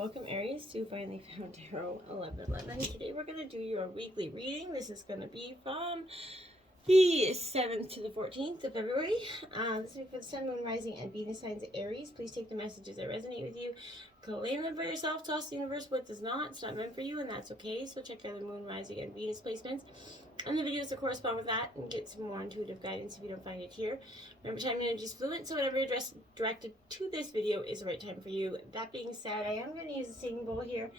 Welcome Aries to Finally Found Tarot 1111. Today we're going to do your weekly reading. This is going to be from the 7th to the 14th of February. This week for the Sun, Moon, Rising, and Venus signs of Aries. Please take the messages that resonate with you. Claim them for yourself. Toss the universe what does not. It's not meant for you, and that's okay. So check out the Moon, Rising, and Venus placements and the videos that correspond with that and get some more intuitive guidance if you don't find it here. Remember, time and energy is fluid, so whatever you're directed to this video is the right time for you. That being said, I am going to use a singing bowl here.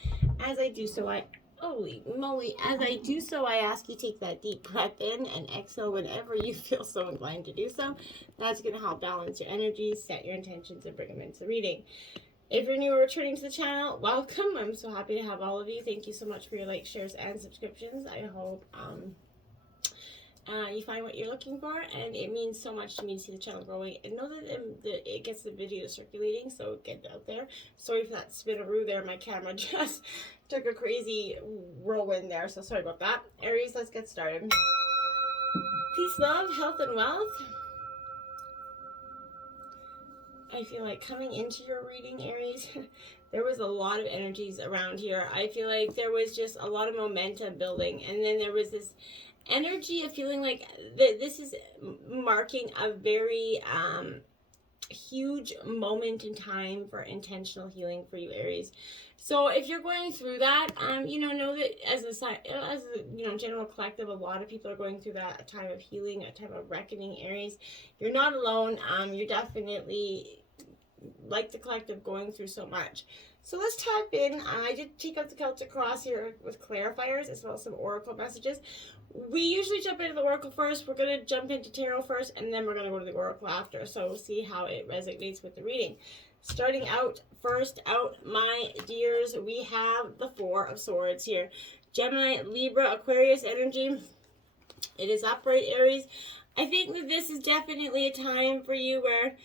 As I do so, holy moly, as I do so, I ask you take that deep breath in and exhale whenever you feel so inclined to do so. That's going to help balance your energies, set your intentions, and bring them into the reading. If you're new or returning to the channel, welcome. I'm so happy to have all of you. Thank you so much for your likes, shares, and subscriptions. I hope you find what you're looking for, and it means so much to me to see the channel growing and know that it gets the video circulating, so get out there. Sorry for that spinaroo there. My camera just took a crazy whirlwind there, so sorry about that. Aries, let's get started. Peace, love, health, and wealth. I feel like coming into your reading, Aries, there was a lot of energies around here. I feel like there was just a lot of momentum building, and then there was this energy of feeling like this is marking a very huge moment in time for intentional healing for you, Aries. So if you're going through that, know that as a general collective, a lot of people are going through that, a time of healing, a time of reckoning, Aries. You're not alone. You're definitely, like the collective, going through so much. So let's tap in. I did take out the Celtic Cross here with clarifiers as well as some oracle messages. We usually jump into the oracle first. We're going to jump into tarot first, and then we're going to go to the oracle after. So we'll see how it resonates with the reading. Starting out, first out, my dears, we have the Four of Swords here. Gemini, Libra, Aquarius energy. It is upright, Aries. I think that this is definitely a time for you where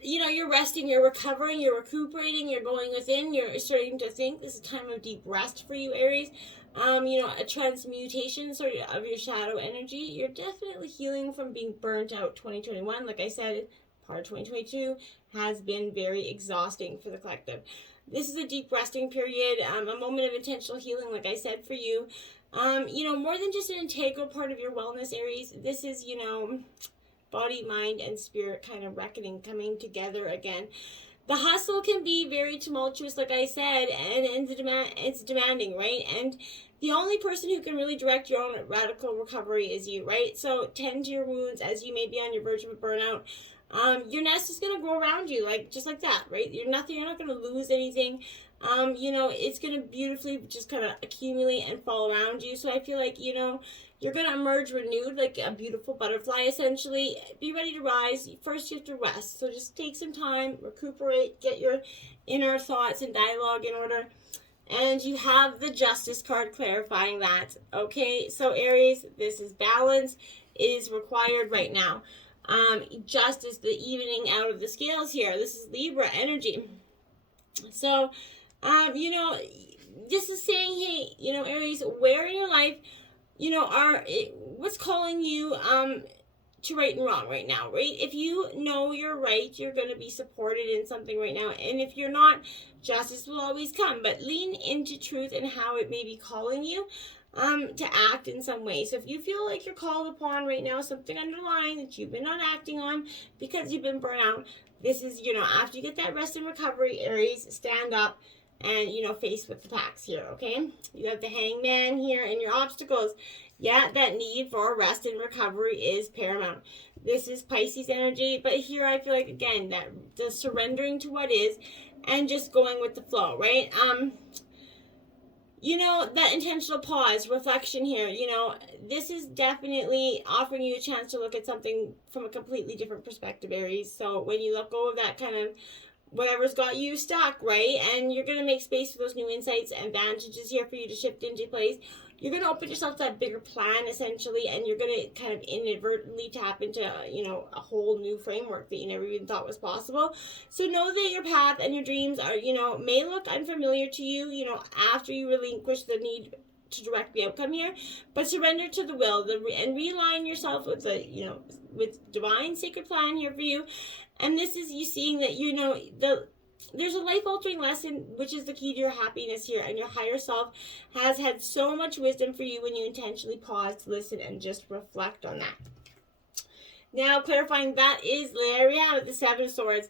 you're resting, you're recovering, you're recuperating, you're going within, you're starting to think. This is a time of deep rest for you, Aries. A transmutation sort of your shadow energy. You're definitely healing from being burnt out. 2021, like I said, part of 2022 has been very exhausting for the collective. This is a deep resting period, a moment of intentional healing, like I said, for you. More than just an integral part of your wellness, Aries. This is, body, mind, and spirit kind of reckoning, coming together again. The hustle can be very tumultuous, like I said, and it's demanding, right? And the only person who can really direct your own radical recovery is you, right? So tend to your wounds as you may be on your verge of a burnout. Your nest is going to grow around you, just like that, right? You're not going to lose anything. It's going to beautifully just kind of accumulate and fall around you. So I feel like, you're going to emerge renewed, like a beautiful butterfly, essentially. Be ready to rise. First, you have to rest. So just take some time, recuperate, get your inner thoughts and dialogue in order. And you have the Justice card clarifying that. Okay, so Aries, this is balance. It is required right now. Justice, the evening out of the scales here. This is Libra energy. So, this is saying, hey, Aries, where in your life, what's calling you to right and wrong right now, right? If you know you're right, you're going to be supported in something right now. And if you're not, justice will always come. But lean into truth and how it may be calling you to act in some way. So if you feel like you're called upon right now, something underlying that you've been not acting on because you've been burnt out, this is, after you get that rest and recovery, Aries, stand up and, face with the facts here, okay? You have the Hangman here and your obstacles. Yeah, that need for rest and recovery is paramount. This is Pisces energy, but here I feel like, again, that the surrendering to what is and just going with the flow, right? That intentional pause, reflection here, this is definitely offering you a chance to look at something from a completely different perspective, Aries. So when you let go of that kind of whatever's got you stuck, right? And you're going to make space for those new insights and advantages here for you to shift into place. You're going to open yourself to that bigger plan, essentially, and you're going to kind of inadvertently tap into, a whole new framework that you never even thought was possible. So know that your path and your dreams are, may look unfamiliar to you, after you relinquish the need to direct the outcome here, but surrender to the will and realign yourself with with divine sacred plan here for you. And this is you seeing that, there's a life-altering lesson, which is the key to your happiness here, and your higher self has had so much wisdom for you when you intentionally pause to listen and just reflect on that. Now, clarifying, that is, there we have it, the Seven of Swords.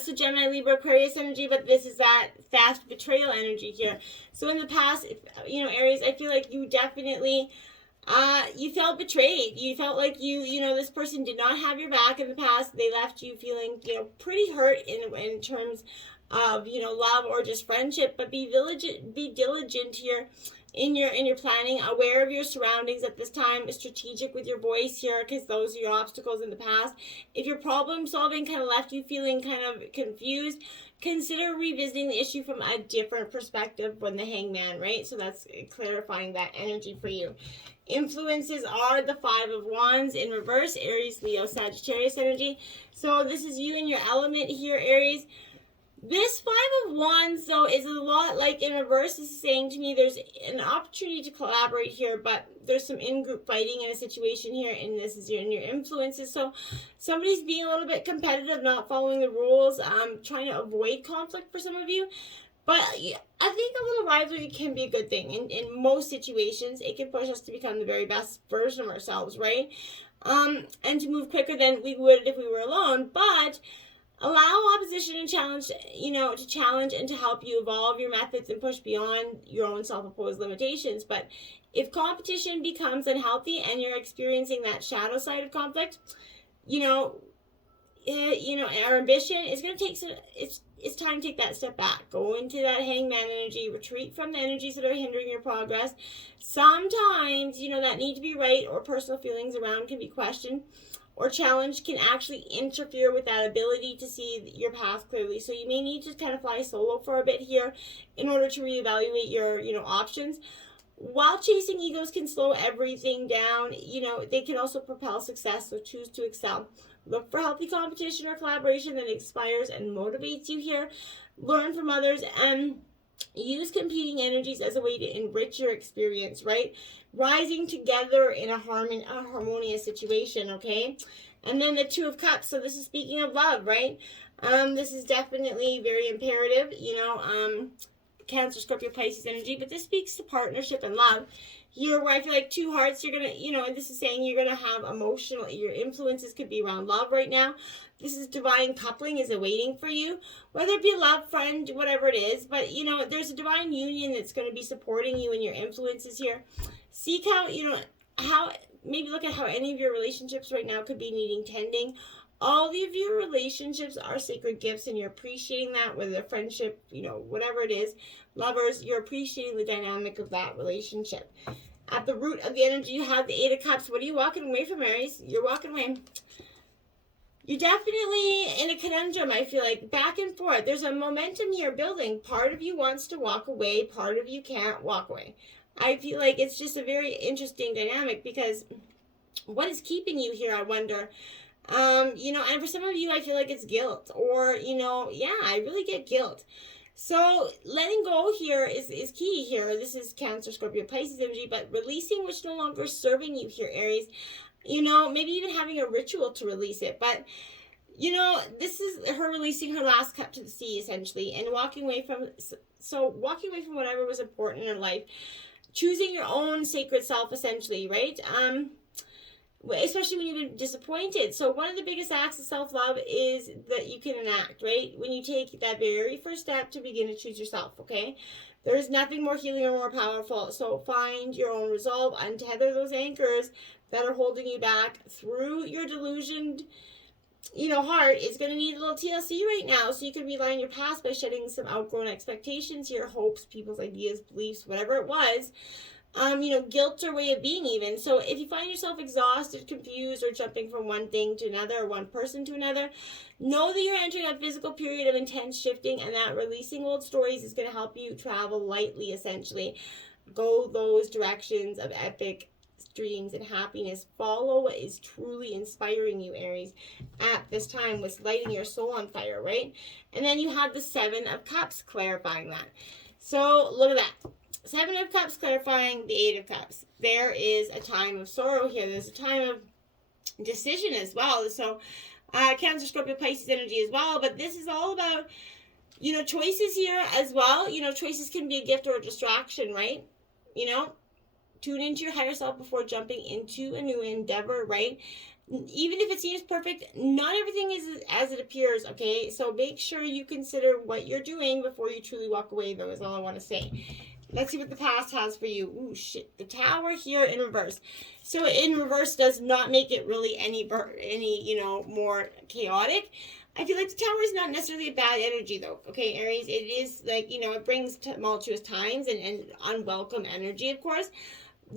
So Gemini, Libra, Aquarius energy, but this is that fast betrayal energy here. So in the past, Aries, I feel like you definitely, you felt betrayed. You felt like this person did not have your back in the past. They left you feeling, pretty hurt in terms of, love or just friendship. But be diligent here in your planning, aware of your surroundings at this time, strategic with your voice here, because those are your obstacles in the past. If your problem solving kind of left you feeling kind of confused, consider revisiting the issue from a different perspective when the Hangman, right? So that's clarifying that energy for you. Influences are the Five of Wands in reverse, Aries, Leo, Sagittarius energy. So this is you in your element here, Aries. This Five of Wands, though, is a lot like in reverse. This is saying to me there's an opportunity to collaborate here, but there's some in-group fighting in a situation here, and this is in your influences. So somebody's being a little bit competitive, not following the rules, trying to avoid conflict for some of you. But I think a little rivalry can be a good thing. In most situations, it can push us to become the very best version of ourselves, right? And to move quicker than we would if we were alone. But allow opposition and challenge, to challenge and to help you evolve your methods and push beyond your own self-imposed limitations. But if competition becomes unhealthy and you're experiencing that shadow side of conflict, our ambition is going to take it's time to take that step back. Go into that Hangman energy, retreat from the energies that are hindering your progress. Sometimes, that need to be right or personal feelings around can be questioned or challenge can actually interfere with that ability to see your path clearly. So you may need to kind of fly solo for a bit here in order to reevaluate your, options. While chasing egos can slow everything down, they can also propel success, so choose to excel. Look for healthy competition or collaboration that inspires and motivates you here. Learn from others and use competing energies as a way to enrich your experience, right? Rising together in a harmonious situation, okay? And then the Two of Cups. So this is speaking of love, right? This is definitely very imperative, Cancer, Scorpio, Pisces energy, but this speaks to partnership and love. Here, where I feel like two hearts, you're going to, and this is saying you're going to have your influences could be around love right now. This is divine coupling is awaiting for you, whether it be a love, friend, whatever it is. But, there's a divine union that's going to be supporting you in your influences here. Seek out, maybe look at how any of your relationships right now could be needing tending. All of your relationships are sacred gifts, and you're appreciating that, whether friendship, whatever it is, lovers, you're appreciating the dynamic of that relationship. At the root of the energy, you have the Eight of Cups. What are you walking away from, Aries? You're walking away. You're definitely in a conundrum, I feel like, back and forth. There's a momentum here building. Part of you wants to walk away. Part of you can't walk away. I feel like it's just a very interesting dynamic because what is keeping you here, I wonder? And for some of you, I feel like it's guilt or, I really get guilt. So letting go here is key here. This is Cancer, Scorpio, Pisces energy, but releasing what's no longer serving you here, Aries. Maybe even having a ritual to release it. But, this is her releasing her last cup to the sea, essentially, and walking away from whatever was important in her life. Choosing your own sacred self, essentially, right? Especially when you've been disappointed. So one of the biggest acts of self-love is that you can enact, right? When you take that very first step to begin to choose yourself, okay? There's nothing more healing or more powerful. So find your own resolve, untether those anchors that are holding you back through your delusioned, heart is going to need a little TLC right now. So you can realign your past by shedding some outgrown expectations, your hopes, people's ideas, beliefs, whatever it was. Guilt or way of being even. So if you find yourself exhausted, confused, or jumping from one thing to another or one person to another, know that you're entering a physical period of intense shifting and that releasing old stories is going to help you travel lightly, essentially. Go those directions of epic dreams and happiness. Follow what is truly inspiring you, Aries, at this time, with lighting your soul on fire, right? And then you have the Seven of Cups clarifying that. So look at that. Seven of Cups clarifying the Eight of Cups. There is a time of sorrow here. There's a time of decision as well. So Cancer, Scorpio, Pisces energy as well. But this is all about choices here as well. Choices can be a gift or a distraction, right? Tune into your higher self before jumping into a new endeavor, right? Even if it seems perfect, not everything is as it appears, okay? So make sure you consider what you're doing before you truly walk away, though, is all I want to say. Let's see what the past has for you. Ooh, shit. The Tower here in reverse. So in reverse does not make it really any more chaotic. I feel like the Tower is not necessarily a bad energy, though. Okay, Aries, it is like, it brings tumultuous times and unwelcome energy, of course.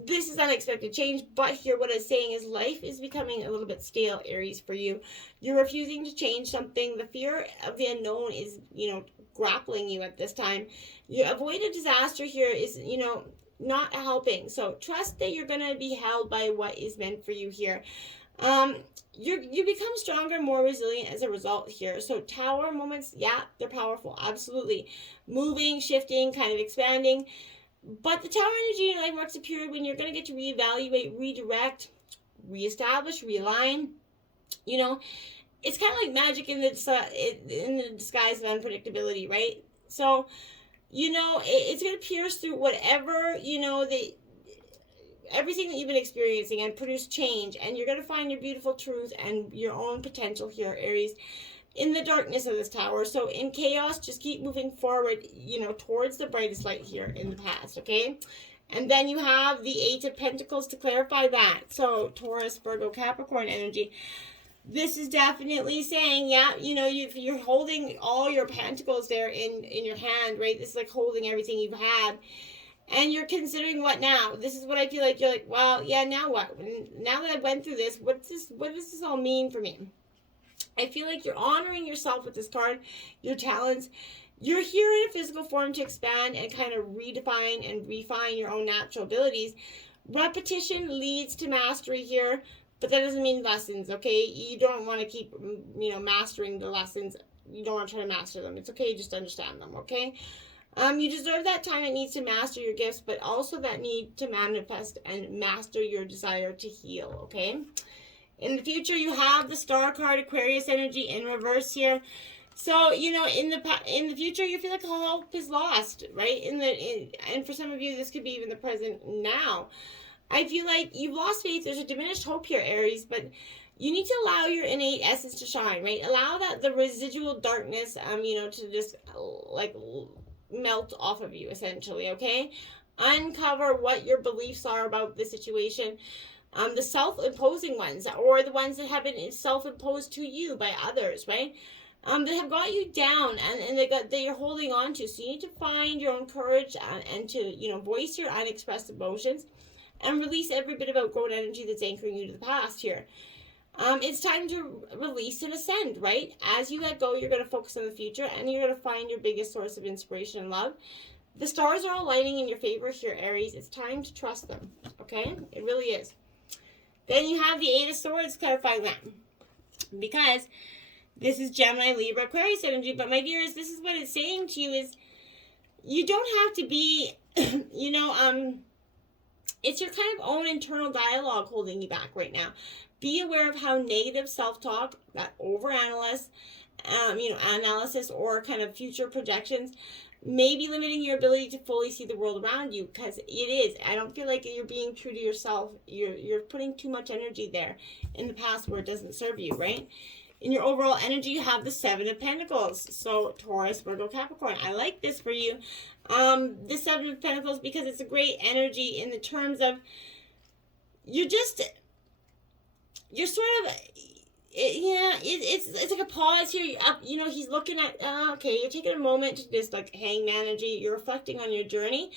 This is unexpected change, but here what it's saying is life is becoming a little bit stale, Aries, for you. You're refusing to change something. The fear of the unknown is, grappling you at this time. You avoid a disaster here is, not helping. So trust that you're going to be held by what is meant for you here. You become stronger, more resilient as a result here. So Tower moments, yeah, they're powerful, absolutely. Moving, shifting, kind of expanding. But the Tower energy in your life marks a period when you're going to get to reevaluate, redirect, reestablish, realign. It's kind of like magic in the disguise of unpredictability, right? So, it's going to pierce through whatever, everything that you've been experiencing and produce change. And you're going to find your beautiful truth and your own potential here, Aries, in the darkness of this Tower. So in chaos, just keep moving forward, towards the brightest light here in the past, okay? And then you have the Eight of Pentacles to clarify that. So Taurus, Virgo, Capricorn energy. This is definitely saying, yeah, you're holding all your pentacles there in your hand, right? This is like holding everything you've had. And you're considering what now? This is what I feel like. You're like, well, yeah, now what? Now that I went through this, what does this all mean for me? I feel like you're honoring yourself with this card, your talents. You're here in a physical form to expand and kind of redefine and refine your own natural abilities. Repetition leads to mastery here, but that doesn't mean lessons, okay? You don't want to keep, mastering the lessons. You don't want to try to master them. It's okay, just understand them, okay? You deserve that time it needs to master your gifts, but also that need to manifest and master your desire to heal, okay? In the future, you have the Star card, Aquarius energy in reverse here. So, in the future, you feel like hope is lost, right? And for some of you, this could be even the present now. I feel like you've lost faith. There's a diminished hope here, Aries, but you need to allow your innate essence to shine, right? Allow the residual darkness, to just like melt off of you, essentially, okay? Uncover what your beliefs are about the situation. The self-imposing ones, or the ones that have been self-imposed to you by others, right? That have got you down and that you're holding on to. So you need to find your own courage and to, voice your unexpressed emotions and release every bit of outgrown energy that's anchoring you to the past here. It's time to release and ascend, right? As you let go, you're going to focus on the future and you're going to find your biggest source of inspiration and love. The stars are all lining in your favor here, Aries. It's time to trust them, okay? It really is. Then you have the Eight of Swords clarifying that. Because this is Gemini, Libra, Aquarius energy. But my dears, this is what it's saying to you is you don't have to be, it's your kind of own internal dialogue holding you back right now. Be aware of how negative self-talk, that overanalysis, analysis or kind of future projections may be limiting your ability to fully see the world around you, because it is. I don't feel like you're being true to yourself. You're putting too much energy there in the past where it doesn't serve you, right? In your overall energy, you have the Seven of Pentacles. So Taurus, Virgo, Capricorn. I like this for you. The Seven of Pentacles, because it's a great energy in the terms of you're sort of, it's like a pause here. He's looking at, okay, you're taking a moment to just like Hangman energy. You're reflecting on your journey.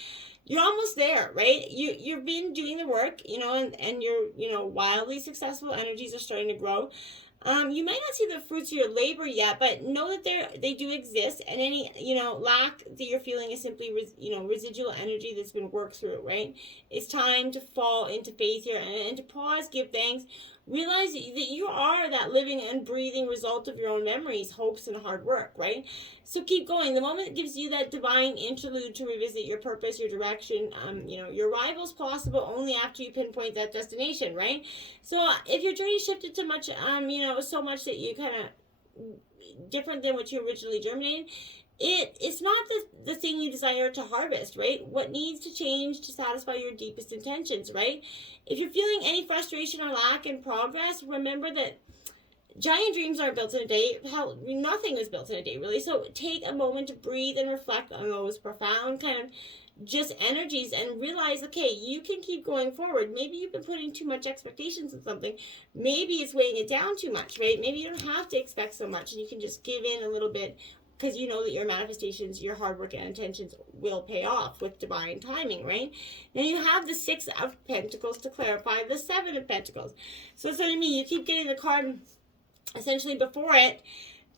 You're almost there, right? You've been doing the work, and you're, wildly successful. Energies are starting to grow. You might not see the fruits of your labor yet, but know that they do exist, and any, lack that you're feeling is simply, residual energy that's been worked through, right? It's time to fall into faith here and to pause, give thanks, realize that you are that living and breathing result of your own memories, hopes, and hard work, right? So keep going. The moment gives you that divine interlude to revisit your purpose, your direction. Your arrival's possible only after you pinpoint that destination, right? So if your journey shifted too much, so much that you kind of different than what you originally germinated, it's not the thing you desire to harvest, right? What needs to change to satisfy your deepest intentions, right? If you're feeling any frustration or lack in progress, remember that giant dreams aren't built in a day. Hell, nothing is built in a day, really. So take a moment to breathe and reflect on those profound kind of just energies and realize, okay, you can keep going forward. Maybe you've been putting too much expectations on something. Maybe it's weighing it down too much, right? Maybe you don't have to expect so much and you can just give in a little bit, because you know that your manifestations, your hard work and intentions will pay off with divine timing, right? Then you have the 6 of Pentacles to clarify the 7 of Pentacles. So that's what I mean. You keep getting the card essentially before it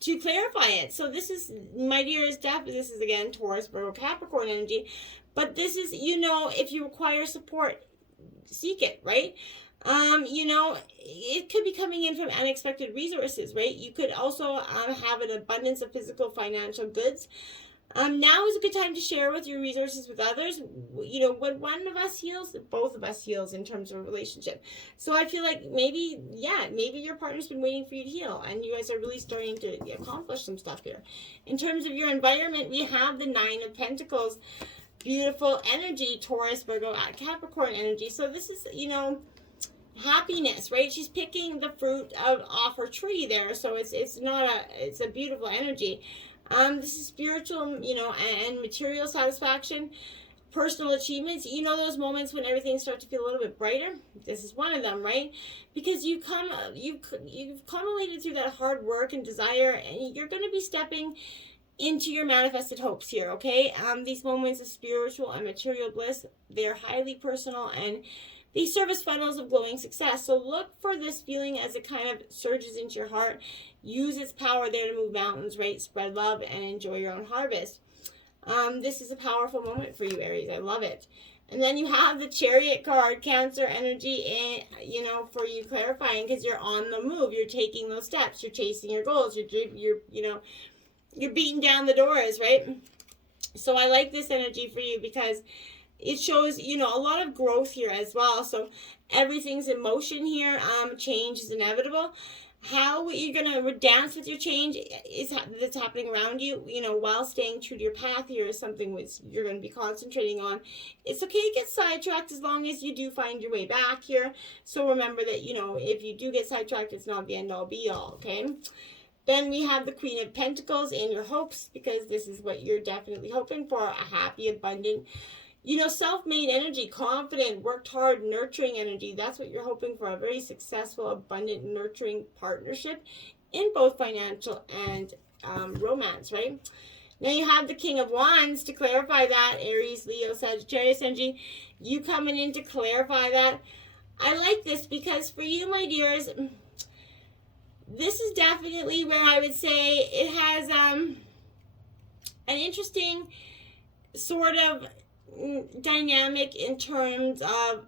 to clarify it. So this is, my dear, this is again Taurus, Virgo, Capricorn energy. But this is, if you require support, seek it, right? It could be coming in from unexpected resources, right? You could also have an abundance of physical, financial goods. Now is a good time to share with your resources with others. When one of us heals, both of us heals in terms of a relationship. So I feel like maybe your partner's been waiting for you to heal and you guys are really starting to accomplish some stuff here. In terms of your environment, we have the 9 of Pentacles. Beautiful energy, Taurus, Virgo, Capricorn energy. So this is, happiness, right? She's picking the fruit off her tree there. So it's a beautiful energy. This is spiritual, and material satisfaction, personal achievements. Those moments when everything starts to feel a little bit brighter. This is one of them, right? Because you've accumulated through that hard work and desire, and you're going to be stepping into your manifested hopes here, okay? These moments of spiritual and material bliss, they're highly personal and they serve as funnels of glowing success. So look for this feeling as it kind of surges into your heart. Use its power there to move mountains, right? Spread love and enjoy your own harvest. This is a powerful moment for you, Aries. I love it. And then you have the Chariot card, Cancer energy, and, for you clarifying, because you're on the move. You're taking those steps. You're chasing your goals. You're beating down the doors, right? So I like this energy for you because it shows, a lot of growth here as well. So everything's in motion here. Change is inevitable. How you're going to dance with your change that's happening around you, while staying true to your path here is something which you're going to be concentrating on. It's okay to get sidetracked as long as you do find your way back here. So remember that, if you do get sidetracked, it's not the end all be all, okay? Then we have the Queen of Pentacles in your hopes, because this is what you're definitely hoping for, a happy, abundant, self-made energy, confident, worked hard, nurturing energy. That's what you're hoping for, a very successful, abundant, nurturing partnership in both financial and romance, right? Now you have the King of Wands to clarify that, Aries, Leo, Sagittarius energy. You coming in to clarify that. I like this because for you, my dears, this is definitely where I would say it has an interesting sort of dynamic in terms of,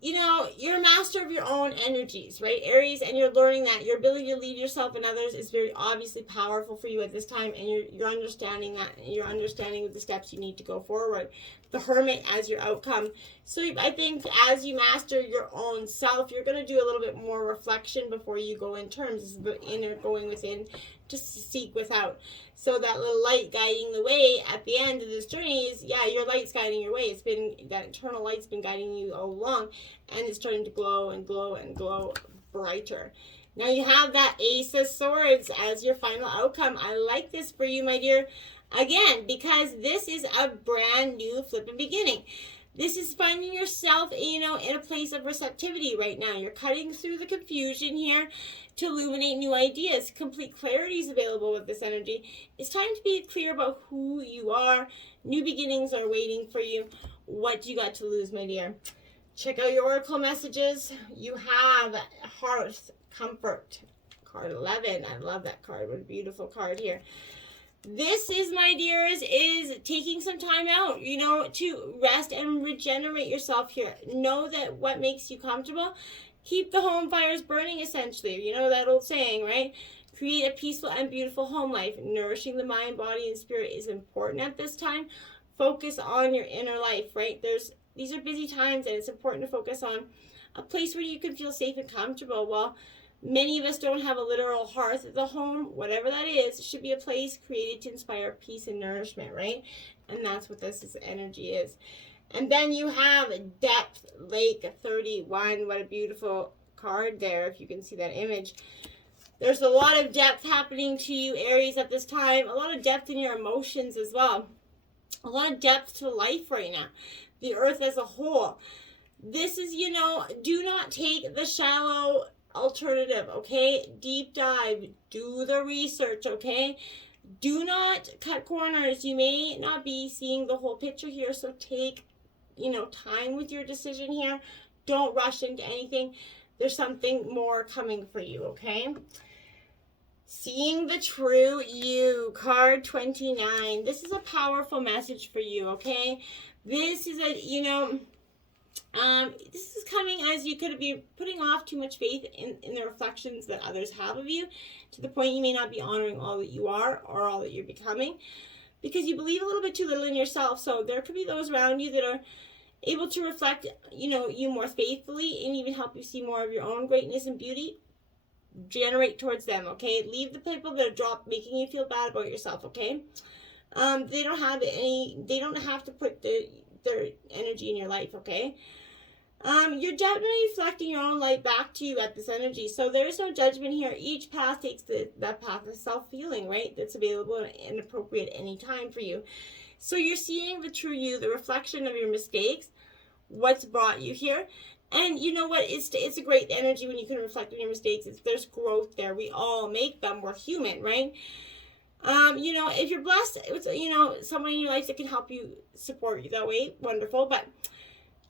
you're a master of your own energies, right, Aries? And you're learning that your ability to lead yourself and others is very obviously powerful for you at this time, and you're understanding that, and you're understanding the steps you need to go forward. The Hermit as your outcome. So I think as you master your own self, you're going to do a little bit more reflection before you go in terms. This is the inner going within to seek without. So that little light guiding the way at the end of this journey is, your light's guiding your way. It's been, that internal light's been guiding you all along, and it's starting to glow and glow and glow brighter. Now you have that Ace of Swords as your final outcome. I like this for you, my dear. Again, because this is a brand new flipping beginning. This is finding yourself, in a place of receptivity right now. You're cutting through the confusion here to illuminate new ideas. Complete clarity is available with this energy. It's time to be clear about who you are. New beginnings are waiting for you. What do you got to lose, my dear? Check out your oracle messages. You have Hearth, Comfort, card 11. I love that card. What a beautiful card here. This is, my dears, is taking some time out, to rest and regenerate yourself here. Know that what makes you comfortable, keep the home fires burning, essentially. That old saying, right? Create a peaceful and beautiful home life. Nourishing the mind, body, and spirit is important at this time. Focus on your inner life, right? These are busy times, and it's important to focus on a place where you can feel safe and comfortable while Many of us don't have a literal hearth at the home. Whatever that is, it should be a place created to inspire peace and nourishment, right? And that's what this energy is. And then you have Depth, Lake 31. What a beautiful card there, if you can see that image. There's a lot of depth happening to you, Aries, at this time. A lot of depth in your emotions as well. A lot of depth to life right now. The earth as a whole. This is, do not take the shallow alternative, okay? Deep dive. Do the research, okay? Do not cut corners. You may not be seeing the whole picture here, so take, time with your decision here. Don't rush into anything. There's something more coming for you, okay? Seeing the true you, card 29. This is a powerful message for you, okay? This is this is coming as you could be putting off too much faith in the reflections that others have of you, to the point you may not be honoring all that you are or all that you're becoming, because you believe a little bit too little in yourself. So there could be those around you that are able to reflect, you more faithfully and even help you see more of your own greatness and beauty. Generate towards them, okay? Leave the people that are making you feel bad about yourself, okay? They don't have to put their energy in your life, okay? You're definitely reflecting your own light back to you at this energy. So there's no judgment here. Each path takes that path of self-healing, right? That's available and appropriate any time for you. So you're seeing the true you, the reflection of your mistakes, what's brought you here. And you know what? It's a great energy when you can reflect on your mistakes. There's growth there. We all make them. We're human, right? If you're blessed with, someone in your life that can help you, support you that way, wonderful. But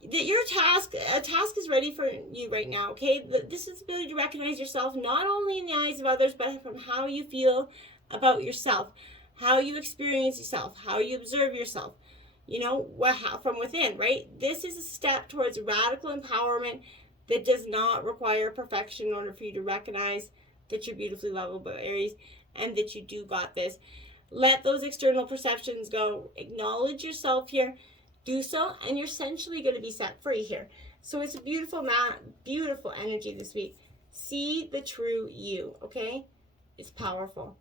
a task is ready for you right now, okay? This is the ability to recognize yourself, not only in the eyes of others, but from how you feel about yourself, how you experience yourself, how you observe yourself, from within, right? This is a step towards radical empowerment that does not require perfection in order for you to recognize that you're beautifully lovable, Aries, and that you do got this. Let those external perceptions go. Acknowledge yourself here. Do so, and you're essentially going to be set free here. So it's a beautiful energy this week. See the true you, okay? It's powerful.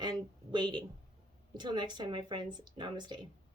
And waiting. Until next time, my friends, namaste.